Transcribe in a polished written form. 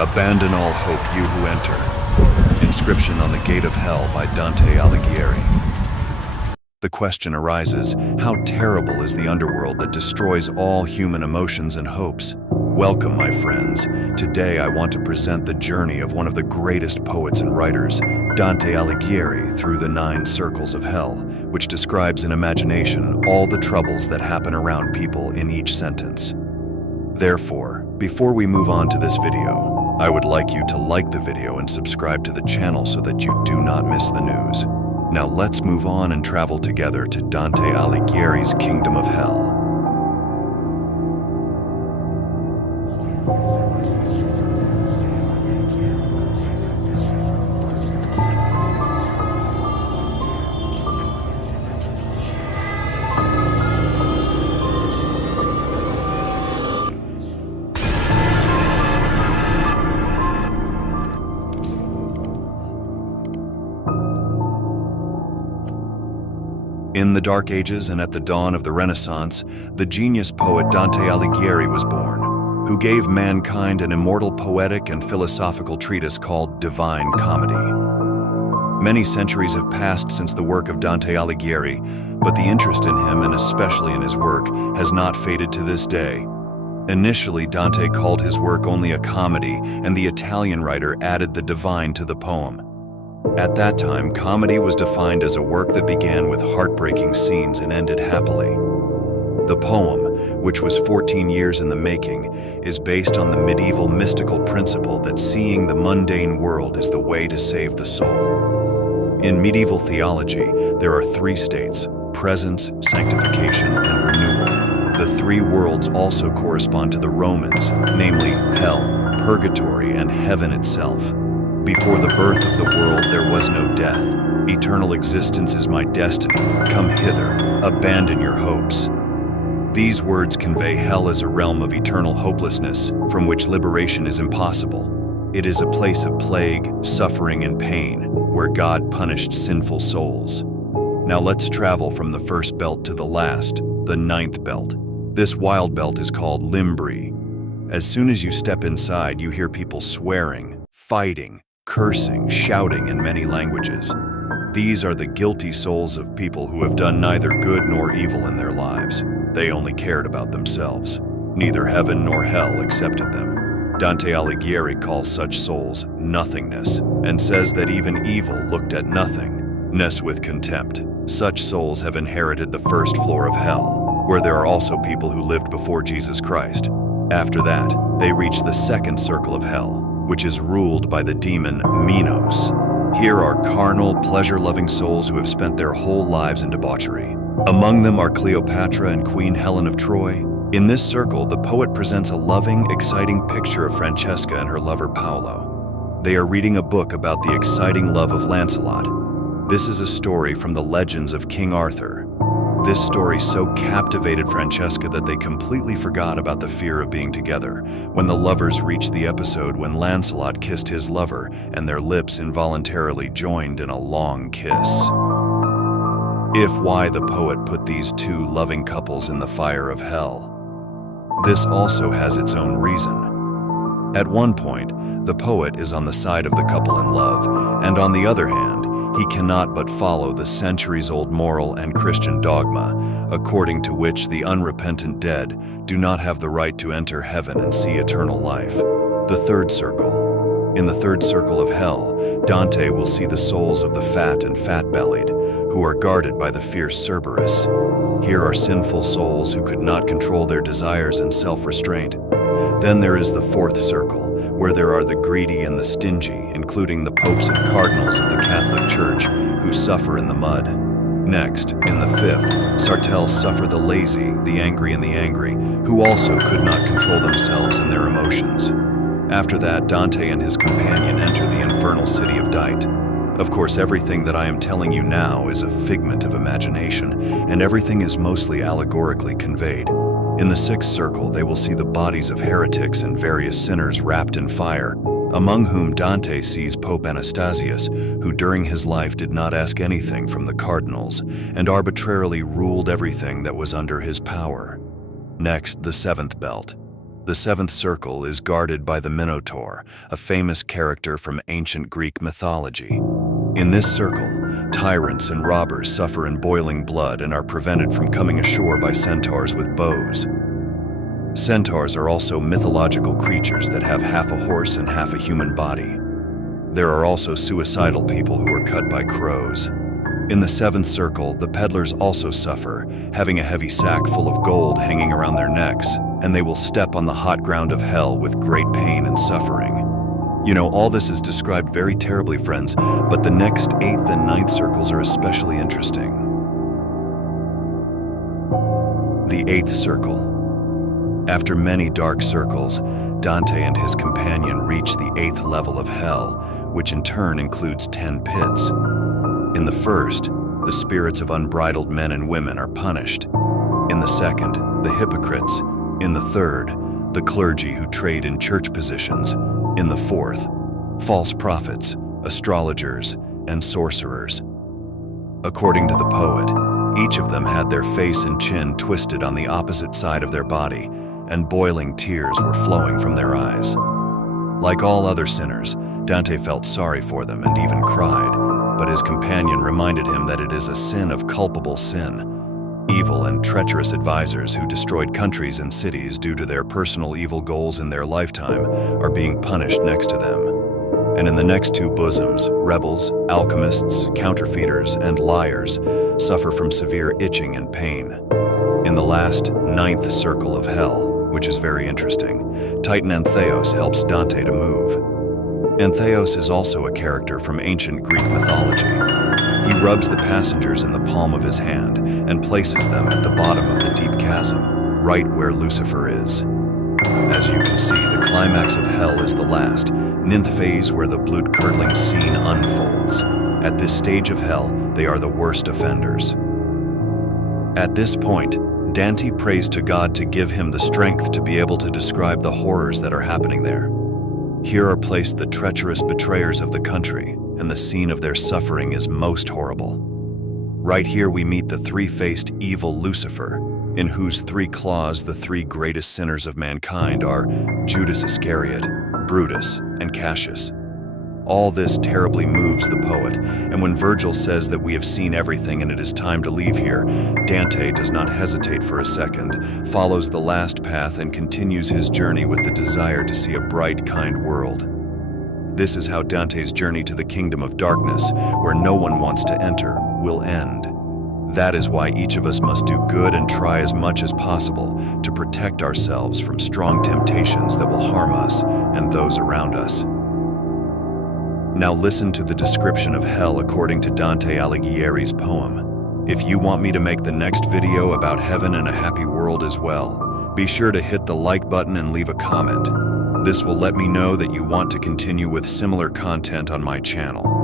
Abandon all hope, you who enter. Inscription on the Gate of Hell by Dante Alighieri. The question arises, how terrible is the underworld that destroys all human emotions and hopes? Welcome, my friends. Today I want to present the journey of one of the greatest poets and writers, Dante Alighieri, through the 9 circles of hell, which describes in imagination all the troubles that happen around people in each sentence. Therefore, before we move on to this video, I would like you to like the video and subscribe to the channel so that you do not miss the news. Now let's move on and travel together to Dante Alighieri's Kingdom of Hell. In the Dark Ages and at the dawn of the Renaissance, the genius poet Dante Alighieri was born, who gave mankind an immortal poetic and philosophical treatise called Divine Comedy. Many centuries have passed since the work of Dante Alighieri, but the interest in him, and especially in his work, has not faded to this day. Initially, Dante called his work only a comedy, and the Italian writer added the divine to the poem. At that time, comedy was defined as a work that began with heartbreaking scenes and ended happily. The poem, which was 14 years in the making, is based on the medieval mystical principle that seeing the mundane world is the way to save the soul. In medieval theology, there are 3 states: presence, sanctification, and renewal. The 3 worlds also correspond to the Romans, namely hell, purgatory, and heaven itself. Before the birth of the world there was no death. Eternal existence is my destiny. Come hither, abandon your hopes. These words convey hell as a realm of eternal hopelessness, from which liberation is impossible. It is a place of plague, suffering, and pain, where God punished sinful souls. Now let's travel from the first belt to the last, the 9th belt. This wild belt is called Limbri. As soon as you step inside, you hear people swearing, fighting, cursing, shouting in many languages. These are the guilty souls of people who have done neither good nor evil in their lives. They only cared about themselves. Neither heaven nor hell accepted them. Dante Alighieri calls such souls nothingness, and says that even evil looked at nothingness with contempt. Such souls have inherited the first floor of hell, where there are also people who lived before Jesus Christ. After that, they reach the 2nd circle of hell, which is ruled by the demon Minos. Here are carnal, pleasure-loving souls who have spent their whole lives in debauchery. Among them are Cleopatra and Queen Helen of Troy. In this circle, the poet presents a loving, exciting picture of Francesca and her lover Paolo. They are reading a book about the exciting love of Lancelot. This is a story from the legends of King Arthur. This story so captivated Francesca that they completely forgot about the fear of being together when the lovers reached the episode when Lancelot kissed his lover and their lips involuntarily joined in a long kiss. If why the poet put these 2 loving couples in the fire of hell. This also has its own reason. At one point, the poet is on the side of the couple in love, and on the other hand, he cannot but follow the centuries-old moral and Christian dogma, according to which the unrepentant dead do not have the right to enter heaven and see eternal life. The 3rd circle. In the 3rd circle of hell, Dante will see the souls of the fat and fat-bellied, who are guarded by the fierce Cerberus. Here are sinful souls who could not control their desires and self-restraint. Then there is the 4th circle, where there are the greedy and the stingy, including the popes and cardinals of the Catholic Church, who suffer in the mud. Next, in the 5th, Sartels suffer the lazy, the angry, and the angry, who also could not control themselves and their emotions. After that, Dante and his companion enter the infernal city of Dite. Of course, everything that I am telling you now is a figment of imagination, and everything is mostly allegorically conveyed. In the 6th circle, they will see the bodies of heretics and various sinners wrapped in fire, among whom Dante sees Pope Anastasius, who during his life did not ask anything from the cardinals and arbitrarily ruled everything that was under his power. Next, the 7th belt. The seventh circle is guarded by the Minotaur, a famous character from ancient Greek mythology. In this circle, tyrants and robbers suffer in boiling blood and are prevented from coming ashore by centaurs with bows. Centaurs are also mythological creatures that have half a horse and half a human body. There are also suicidal people who are cut by crows. In the seventh circle, the peddlers also suffer, having a heavy sack full of gold hanging around their necks, and they will step on the hot ground of hell with great pain and suffering. You know, all this is described very terribly, friends, but the next 8th and 9th circles are especially interesting. The 8th circle. After many dark circles, Dante and his companion reach the 8th level of hell, which in turn includes 10 pits. In the first, the spirits of unbridled men and women are punished. In the second, the hypocrites. In the third, the clergy who trade in church positions. In the fourth, false prophets, astrologers, and sorcerers. According to the poet, each of them had their face and chin twisted on the opposite side of their body, and boiling tears were flowing from their eyes. Like all other sinners, Dante felt sorry for them and even cried, but his companion reminded him that it is a sin of culpable sin. Evil and treacherous advisors who destroyed countries and cities due to their personal evil goals in their lifetime are being punished next to them. And in the next two bosoms, rebels, alchemists, counterfeiters, and liars suffer from severe itching and pain. In the last 9th circle of hell, which is very interesting, Titan Antheos helps Dante to move. Antheos is also a character from ancient Greek mythology. He rubs the passengers in the palm of his hand and places them at the bottom of the deep chasm, right where Lucifer is. As you can see, the climax of hell is the last, ninth phase where the blood-curdling scene unfolds. At this stage of hell, they are the worst offenders. At this point, Dante prays to God to give him the strength to be able to describe the horrors that are happening there. Here are placed the treacherous betrayers of the country, and the scene of their suffering is most horrible. Right here we meet the three-faced evil Lucifer, in whose 3 claws the 3 greatest sinners of mankind are Judas Iscariot, Brutus, and Cassius. All this terribly moves the poet, and when Virgil says that we have seen everything and it is time to leave here, Dante does not hesitate for a second, follows the last path and continues his journey with the desire to see a bright, kind world. This is how Dante's journey to the kingdom of darkness, where no one wants to enter, will end. That is why each of us must do good and try as much as possible to protect ourselves from strong temptations that will harm us and those around us. Now listen to the description of hell according to Dante Alighieri's poem. If you want me to make the next video about heaven and a happy world as well, be sure to hit the like button and leave a comment. This will let me know that you want to continue with similar content on my channel.